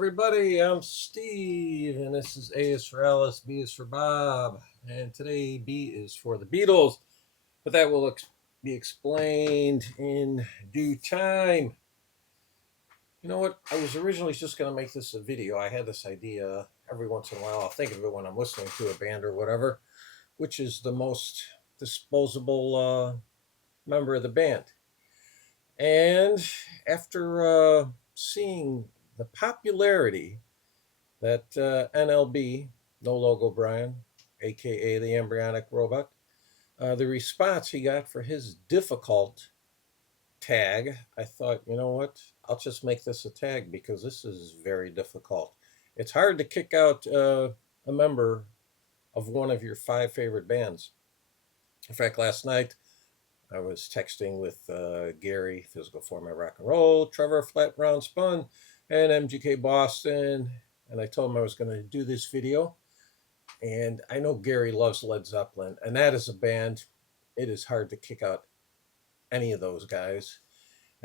everybody. I'm Steve, and this is A is for Alice, B is for Bob. And today, B is for the Beatles, but that will be explained in due time. You know what? I was originally just going to make this a video. I had this idea every once in a while. I'll think of it when I'm listening to a band or whatever, which is the most disposable member of the band. And after seeing the popularity that NLB, No Logo Brian, aka the embryonic robot, the response he got for his difficult tag, I thought, you know what? I'll just make this a tag because this is very difficult. It's hard to kick out a member of one of your five favorite bands. In fact, last night I was texting with Gary, Physical Form of Rock and Roll, Trevor, Flat Round Spun, and MGK Boston. And I told him I was going to do this video. And I know Gary loves Led Zeppelin, and that is a band. It is hard to kick out any of those guys.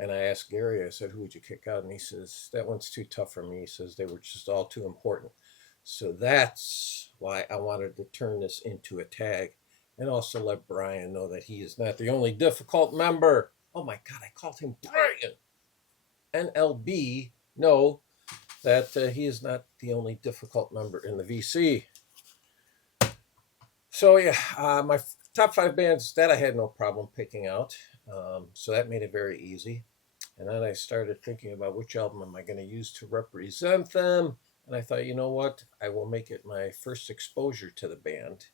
And I asked Gary, I said, who would you kick out? And he says, that one's too tough for me. He says, they were just all too important. So that's why I wanted to turn this into a tag and also let Brian know that he is not the only difficult member. Oh my God, I called him Brian. NLB, know that he is not the only difficult member in the VC. So yeah, my top five bands that I had no problem picking out. So that made it very easy. And then I started thinking about which album am I going to use to represent them. And I thought, you know what? I will make it my first exposure to the band.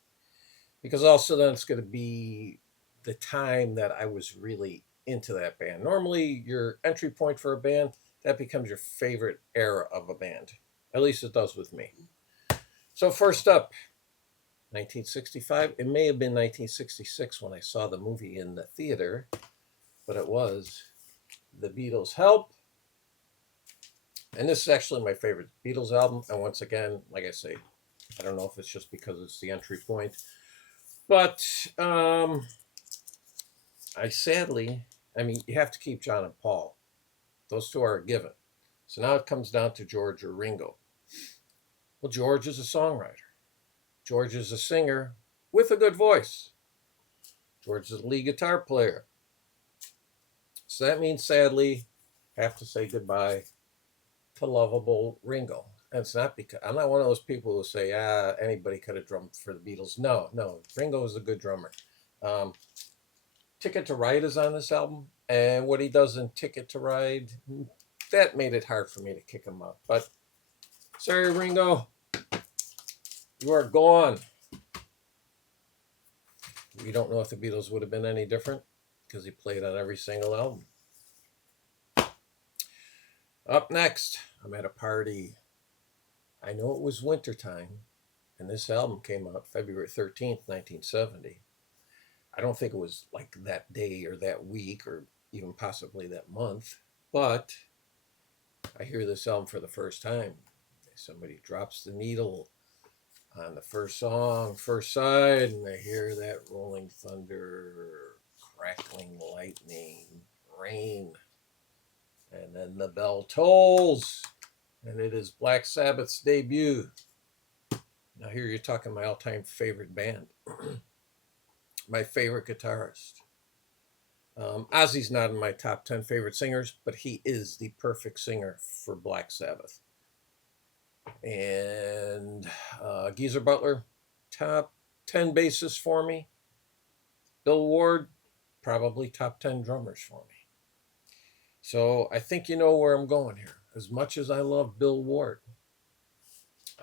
Because also then it's going to be the time that I was really into that band. Normally, your entry point for a band, that becomes your favorite era of a band. At least it does with me. So first up, 1965. It may have been 1966 when I saw the movie in the theater, but it was the Beatles' Help. And this is actually my favorite Beatles album. And once again, like I say, I don't know if it's just because it's the entry point, but I mean, you have to keep John and Paul. Those two are a given. So now it comes down to George or Ringo. Well, George is a songwriter. George is a singer with a good voice. George is a lead guitar player. So that means, sadly, I have to say goodbye to lovable Ringo. And it's not because I'm not one of those people who say, anybody could have drummed for the Beatles. No, Ringo is a good drummer. Ticket to Ride is on this album. And what he does in Ticket to Ride, that made it hard for me to kick him out. But sorry, Ringo. You are gone. We don't know if the Beatles would have been any different because he played on every single album. Up next, I'm at a party. I know it was wintertime, and this album came out February 13th, 1970. I don't think it was like that day or that week or even possibly that month, but I hear this album for the first time. Somebody drops the needle on the first song, first side, and I hear that rolling thunder, crackling lightning, rain, and then the bell tolls, and it is Black Sabbath's debut. Now here you're talking my all-time favorite band, my favorite guitarist. Ozzy's not in my top 10 favorite singers, but he is the perfect singer for Black Sabbath. And Geezer Butler, top 10 bassists for me. Bill Ward, probably top 10 drummers for me. So I think you know where I'm going here. As much as I love Bill Ward,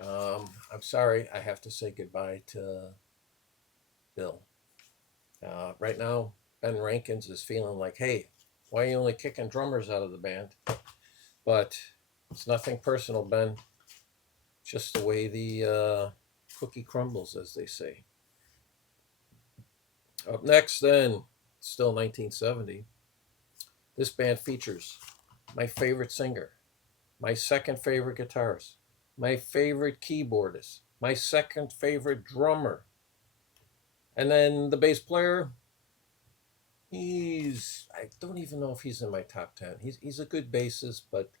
I'm sorry, I have to say goodbye to Bill. Right now, Ben Rankins is feeling like, hey, why are you only kicking drummers out of the band? But it's nothing personal, Ben. Just the way the cookie crumbles, as they say. Up next, then, still 1970, this band features my favorite singer, my second favorite guitarist, my favorite keyboardist, my second favorite drummer. And then the bass player, I don't even know if he's in my top 10. He's a good bassist, but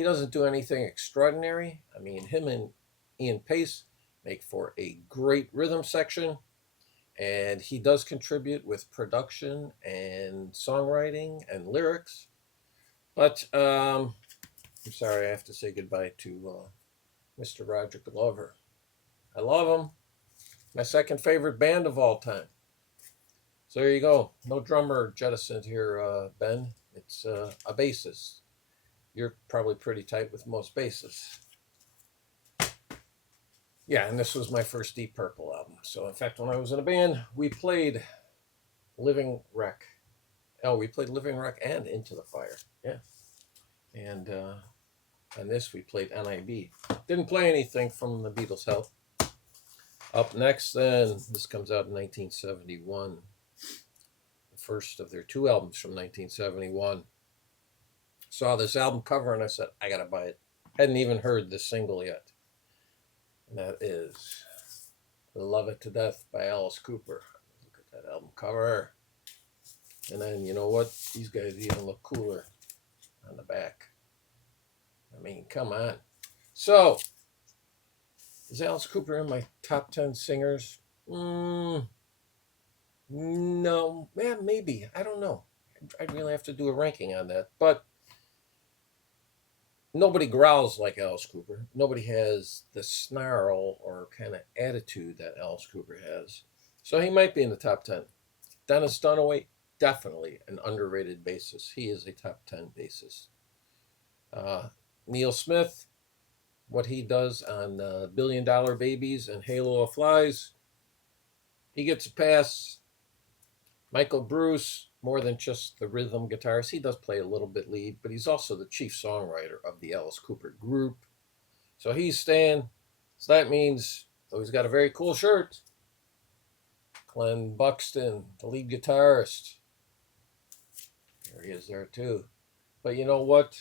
He doesn't do anything extraordinary. I mean, him and Ian Pace make for a great rhythm section, and he does contribute with production and songwriting and lyrics. But I'm sorry, I have to say goodbye to Mr. Roger Glover. I love him. My second favorite band of all time. So there you go. No drummer jettisoned here, Ben. It's a bassist. You're probably pretty tight with most bassists. Yeah, and this was my first Deep Purple album. So in fact, when I was in a band, we played Living Wreck. Oh, we played Living Wreck and Into the Fire. Yeah. And on this, we played NIB. Didn't play anything from the Beatles' help. Up next, then, this comes out in 1971. The first of their two albums from 1971. Saw this album cover and I said, I gotta buy it. Hadn't even heard this single yet. And that is Love It to Death by Alice Cooper. Look at that album cover. And then, you know what? These guys even look cooler on the back. I mean, come on. So, is Alice Cooper in my top 10 singers? No. Yeah, maybe. I don't know. I'd really have to do a ranking on that. But nobody growls like Alice Cooper. Nobody has the snarl or kind of attitude that Alice Cooper has. So he might be in the top 10. Dennis Dunaway, definitely an underrated bassist. He is a top 10 bassist. Neil Smith, what he does on $1 Billion Babies and Halo of Flies, he gets a pass. Michael Bruce, more than just the rhythm guitarist, he does play a little bit lead, but he's also the chief songwriter of the Alice Cooper group. So he's staying. So that means, oh, he's got a very cool shirt. Glen Buxton, the lead guitarist. There he is there too. But you know what?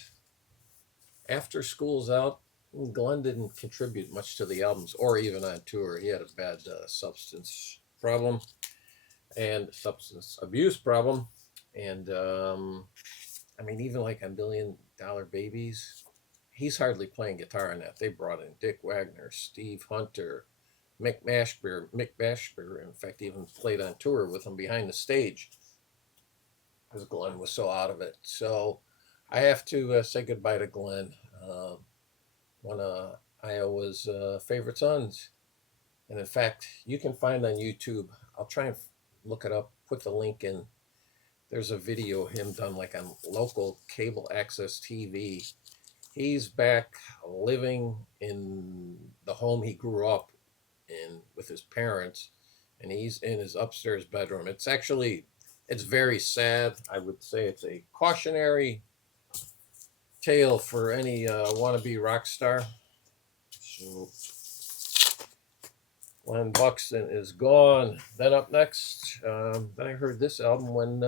After School's Out, Glenn didn't contribute much to the albums or even on tour. He had a bad substance problem and substance abuse problem. And I mean, even like on $1 Billion Babies, he's hardly playing guitar on that. They brought in Dick Wagner, Steve Hunter, Mick Mashburn, in fact, even played on tour with him behind the stage because Glenn was so out of it. So I have to say goodbye to Glenn, one of Iowa's favorite sons. And in fact, you can find on YouTube, I'll try and look it up, put the link in. There's a video of him done like on local cable access TV. He's back living in the home he grew up in with his parents, and he's in his upstairs bedroom. It's very sad. I would say it's a cautionary tale for any wannabe rock star. So Glen Buxton is gone. Then up next, then I heard this album when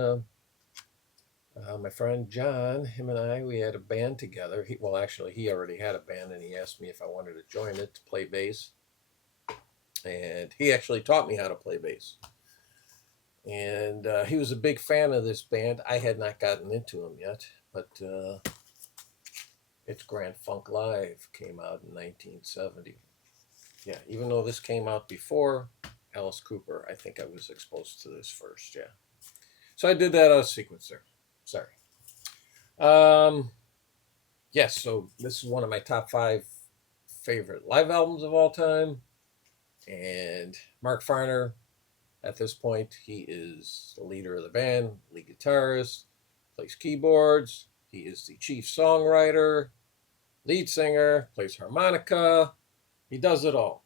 my friend John, him and I, we had a band together. He already had a band, and he asked me if I wanted to join it to play bass. And he actually taught me how to play bass. And he was a big fan of this band. I had not gotten into him yet, but It's Grand Funk Live came out in 1970. Yeah, even though this came out before Alice Cooper, I think I was exposed to this first, yeah. So I did that as a sequencer. Sorry. Yes, so this is one of my top 5 favorite live albums of all time. And Mark Farner, at this point, he is the leader of the band, lead guitarist, plays keyboards. He is the chief songwriter, lead singer, plays harmonica. He does it all.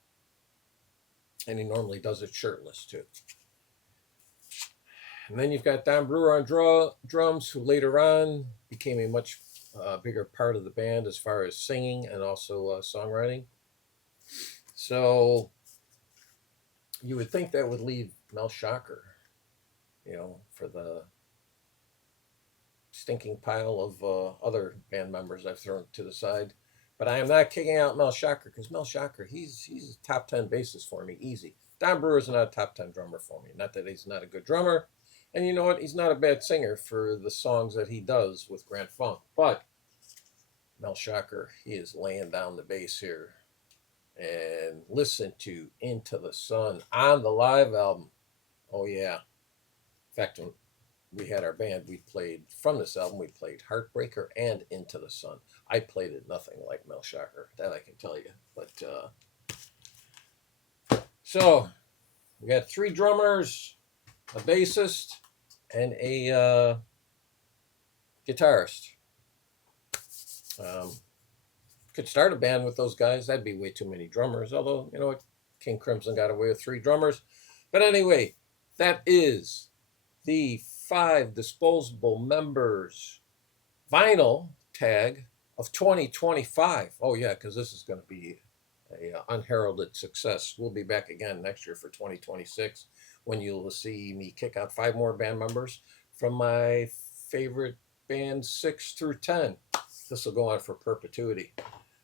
And he normally does it shirtless, too. And then you've got Don Brewer on drums, who later on became a much bigger part of the band as far as singing and also songwriting. So you would think that would leave Mel Shocker, for the stinking pile of other band members I've thrown to the side. But I am not kicking out Mel Shocker, because Mel Shocker, he's a top 10 bassist for me, easy. Don Brewer's not a top 10 drummer for me. Not that he's not a good drummer. And you know what? He's not a bad singer for the songs that he does with Grand Funk. But Mel Shocker, he is laying down the bass here. And listen to Into the Sun on the live album. Oh, yeah. In fact, when we had our band, we played from this album, we played Heartbreaker and Into the Sun. I played it nothing like Mel Shocker, that I can tell you. But so we got 3 drummers, a bassist, and a guitarist. Could start a band with those guys. That'd be way too many drummers. Although, you know what? King Crimson got away with 3 drummers. But anyway, that is the 5 Disposable members vinyl tag of 2025. Oh, yeah, because this is going to be a unheralded success. We'll be back again next year for 2026 when you'll see me kick out 5 more band members from my favorite bands 6 through 10. This will go on for perpetuity.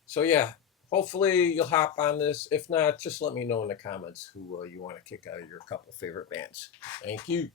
So yeah, hopefully you'll hop on this. If not, just let me know in the comments who you want to kick out of your couple favorite bands. Thank you.